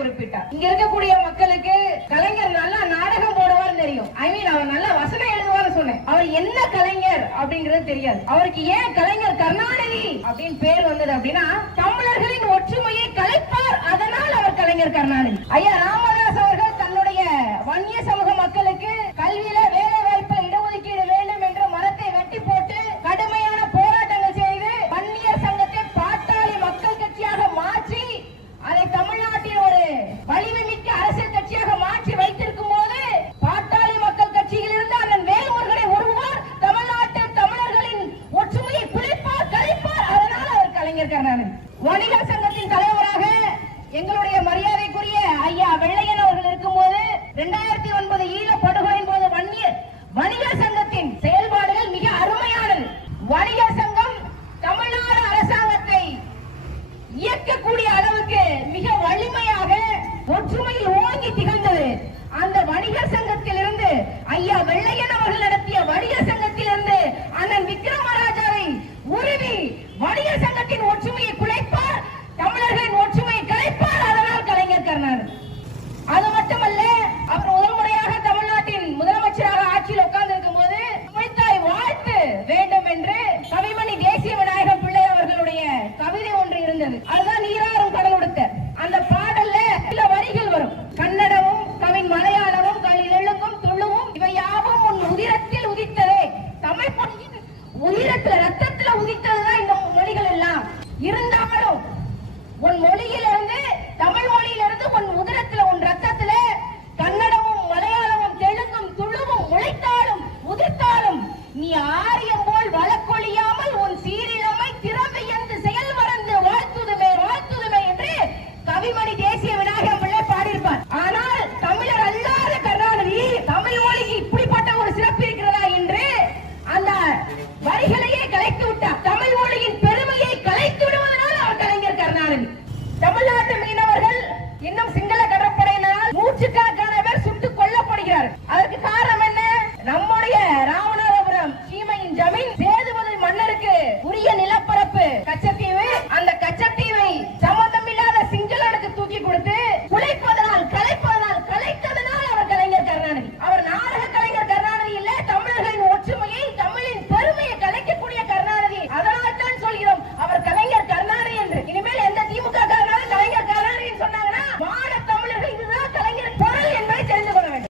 குறிப்பிட்டார். இங்க இருக்கக்கூடிய மக்களுக்கு கலைஞர் நல்லா நாடகம் போடுவார் தெரியும். அவர் நல்லா வசனம் எழுதுவார் சொன்னேன். அவர் என்ன கலைஞர் அப்படிங்கிறது தெரியாது. அவருக்கு ஏன் கலைஞர் கருணாநிதி அப்படின்னு பேர் வந்தது அப்படின்னா தமிழர்களின் ஒற்றுமையை கலைப்பார், அதனால் அவர் கலைஞர் கருணாநிதி. ஐயா ராமதாஸ் அவர்கள் தன்னுடைய வன்னிய சமூக மக்களுக்கு கல்வியில வேலை வாய்ப்பு இடஒதுக்கீடு வேண்டும் என்று மரத்தை வெட்டி போட்டு கடுமையான போராட்டங்கள் செய்து வன்னியர் சங்கத்தை பாட்டாளி மக்கள் கட்சியாக மாற்றி அதை தமிழ்நாட்டில் ஒரு வலிமை மிக்க அரசியல் கட்சியாக மாற்றி வைத்திருக்கும் போது பாட்டாளி மக்கள் கட்சியில் இருந்து அண்ணன் வேல்முருகனை ஒருவர் தமிழ்நாட்டில் தமிழர்களின் ஒற்றுமையை குலைப்பார், கலைப்பார், அதனால் அவர் கலைஞர் கருணாநிதி. வணிகர் சங்கத்தின் தலைவராக எங்களுடைய மரியாதைக்குரிய ஐயா வெள்ளையன் அவர்கள் இருக்கும்போது 2009 ஈழ படுகொலையின் போது வணிகர் சங்கத்தின் செயல்பாடுகள் மிக அருமையானது. வணிகர் சங்கம் தமிழ்நாடு அரசாங்கத்தை இயக்கக்கூடிய அளவுக்கு மிக வலிமையாக ஒற்றுமையில் ஓங்கி திகழ்ந்தது. அந்த வணிகர் சங்கத்திலிருந்து ஐயா வெள்ளையன் அவர்கள் நடத்திய வணிகர் சங்கத்திலிருந்து அண்ணன் விக்ரமராஜாவை உருவி வணிகர் சங்கத்தின் ஒற்றுமையை குலைப்பார், தமிழர்களின் ஒற்றுமையை கலைப்பார், அதனால் கலைஞர் கருணாநிதி. அது மட்டுமல்ல, அவர் முதல் முறையாக தமிழ்நாட்டின் முதலமைச்சராக ஆட்சியில் உட்கார்ந்து இருக்கும் போது தமிழ்த்தாய் வாழ்த்து வேண்டும் என்று கவிமணி தேசிய விநாயகம் பிள்ளை அவர்களுடைய கவிதை ஒன்று இருந்தது. அது